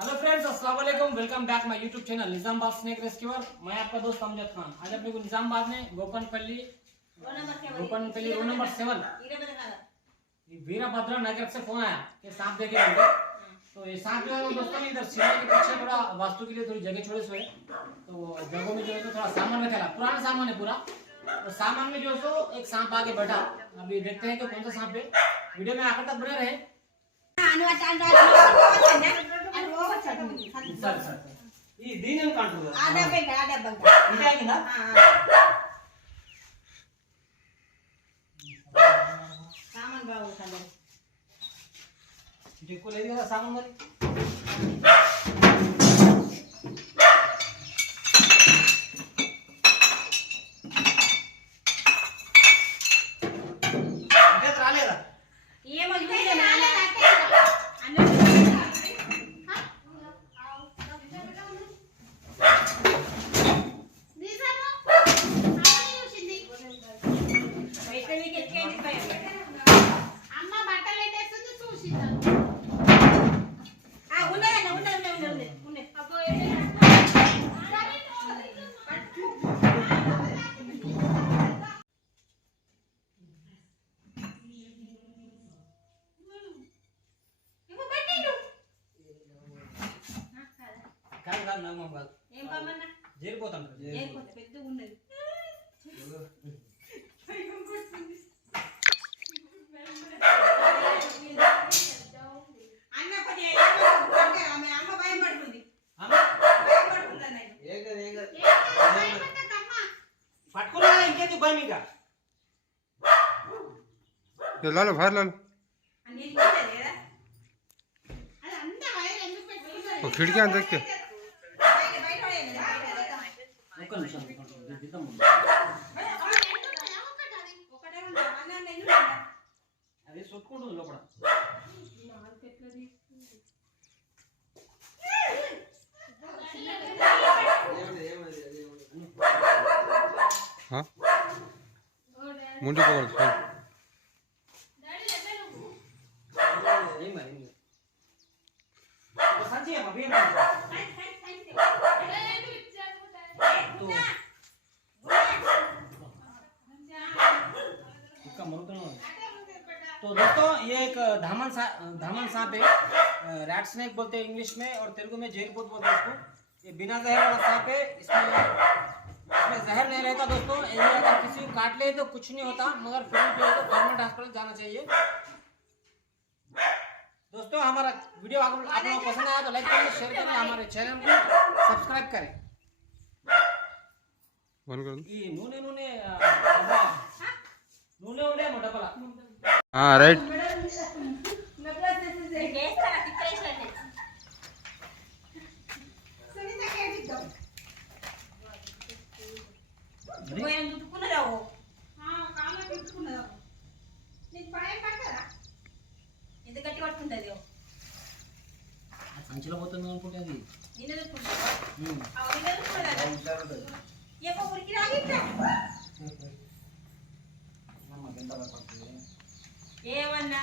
Hello friends, अस्सलाम वालेकुम। Welcome back my YouTube channel Nizamabad snake rescuer. मैं आपका दोस्त अमजद खान। आज अपने को निजामाबाद में गोपनपल्ली रो नंबर 7 वीरभद्र नगर से फोन आया कि सांप देखे होंगे। तो ये सांप जो है दोस्तों इधर सीढ़ी के पीछे थोड़ा वास्तु के लिए थोड़ी जगह छोड़े हुए, तो जगहों में जो है तो थोड़ा सामान रखा, पुराना सामान है पूरा। तो सामान में जो है तो एक सांप आके बैठा। अभी देखते हैं कि कौन सा सांप है। वीडियो में आखिर तक बने रहे। ఈ దీని కంట్రోల్ ఇదే ఆగిందా సామాన్ బాగుంది ఇది ఎక్కువ లేదు కదా సామాన్ మరి ఇదే రాలేదా ఏమో ఇదే రాలేదా జరిపోతాను పెద్దగా ఉన్నది పట్టుకున్నా ఇంకేంది భయం ఇంకా లాలు బాహర్ లాలు खिड़की अंदर के అదే సొట్టుకుంటుంది లోపల हाँ मुंडी पकड़ चल సంచి అవి तो दोस्तों ये एक धामन सांप है, रैट स्नेक बोलते हैं इंग्लिश में और तेलुगु में जेलपूत बोलते हैं इसको। ये बिना जहर वाला सांप है। इसमें जहर नहीं रहता दोस्तों। ये अगर किसी को काट ले तो कुछ नहीं होता, मगर फिर भी तो गवर्नमेंट हॉस्पिटल जाना चाहिए। दोस्तों हमारा वीडियो आप लोगों को पसंद आया तो लाइक करें, शेयर करें, हमारे चैनल को सब्सक्राइब करें। नूने नूने नूने उड़े मोटा हाँ राइट సంచిలో పోతుంది అనుకుంటే అది ఏమన్నా